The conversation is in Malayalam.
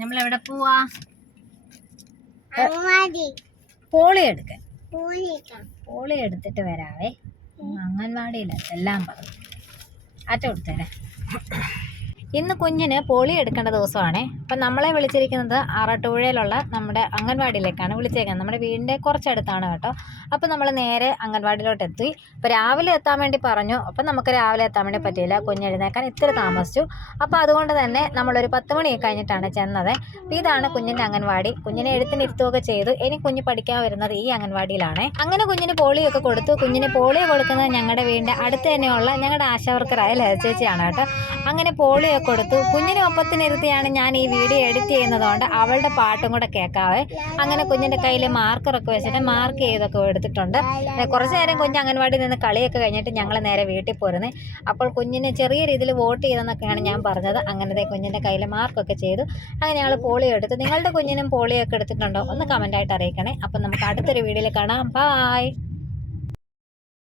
നമ്മളെവിടെ പോവാ? പോളി എടുക്കാൻ. പോളി എടുത്തിട്ട് വരാവേ. അംഗൻവാടിയില്ല എല്ലാം പറഞ്ഞു ആറ്റ കൊടുത്തേരെ. ഇന്ന് കുഞ്ഞിന് പോളി എടുക്കേണ്ട ദിവസമാണേ. അപ്പം നമ്മളെ വിളിച്ചിരിക്കുന്നത് ആറാട്ടുപുഴയിലുള്ള നമ്മുടെ അംഗൻവാടിയിലേക്കാണ് വിളിച്ചേക്കുന്നത്. നമ്മുടെ വീടിൻ്റെ കുറച്ചടുത്താണ് കേട്ടോ. അപ്പോൾ നമ്മൾ നേരെ അംഗൻവാടിയിലോട്ട് എത്തി. അപ്പോൾ രാവിലെ എത്താൻ വേണ്ടി പറഞ്ഞു. അപ്പം നമുക്ക് രാവിലെ എത്താൻ വേണ്ടി പറ്റിയില്ല, കുഞ്ഞെഴുന്നേക്കാൻ ഇത്തിരി താമസിച്ചു. അപ്പോൾ അതുകൊണ്ട് തന്നെ നമ്മളൊരു 10 മണി കഴിഞ്ഞിട്ടാണ് ചെന്നത്. അപ്പോൾ ഇതാണ് കുഞ്ഞിൻ്റെ അംഗൻവാടി. കുഞ്ഞിനെ എഴുത്തിനിരുത്തുകയൊക്കെ ചെയ്തു. ഇനി കുഞ്ഞ് പഠിക്കാൻ വരുന്നത് ഈ അംഗൻവാടിയിലാണ്. അങ്ങനെ കുഞ്ഞിന് പോളിയൊക്കെ കൊടുത്തു. കുഞ്ഞിന് പോളിയോ കൊടുക്കുന്നത് ഞങ്ങളുടെ വീടിൻ്റെ അടുത്ത് തന്നെയുള്ള ഞങ്ങളുടെ ആശാവർക്കറായ ലതചേച്ചിയാണ് കേട്ടോ. അങ്ങനെ പോളിയോ കൊടുത്തു. കുഞ്ഞിനെ ഒപ്പത്തിനിരുത്തിയാണ് ഞാൻ ഈ വീഡിയോ എഡിറ്റ് ചെയ്യുന്നതുകൊണ്ട് അവളുടെ പാട്ടും കൂടെ കേൾക്കാവേ. അങ്ങനെ കുഞ്ഞിൻ്റെ കയ്യിൽ മാർക്കറൊക്കെ വെച്ചിട്ട് മാർക്ക് ചെയ്തൊക്കെ എടുത്തിട്ടുണ്ട്. കുറച്ച് നേരം കുഞ്ഞ് അംഗൻവാടിയിൽ നിന്ന് കളിയൊക്കെ കഴിഞ്ഞിട്ട് ഞങ്ങൾ നേരെ വീട്ടിൽ പോരുന്നത്. അപ്പോൾ കുഞ്ഞിന് ചെറിയ രീതിയിൽ വോട്ട് ചെയ്തെന്നൊക്കെയാണ് ഞാൻ പറഞ്ഞത്. അങ്ങനത്തെ കുഞ്ഞിൻ്റെ കയ്യിൽ മാർക്കൊക്കെ ചെയ്തു. അങ്ങനെ ഞങ്ങൾ പോളിയോ എടുത്തു. നിങ്ങളുടെ കുഞ്ഞിനും പോളിയോ ഒക്കെ എടുത്തിട്ടുണ്ടോ ഒന്ന് കമൻ്റായിട്ട് അറിയിക്കണേ. അപ്പം നമുക്ക് അടുത്തൊരു വീഡിയോയിൽ കാണാം. ബായ്.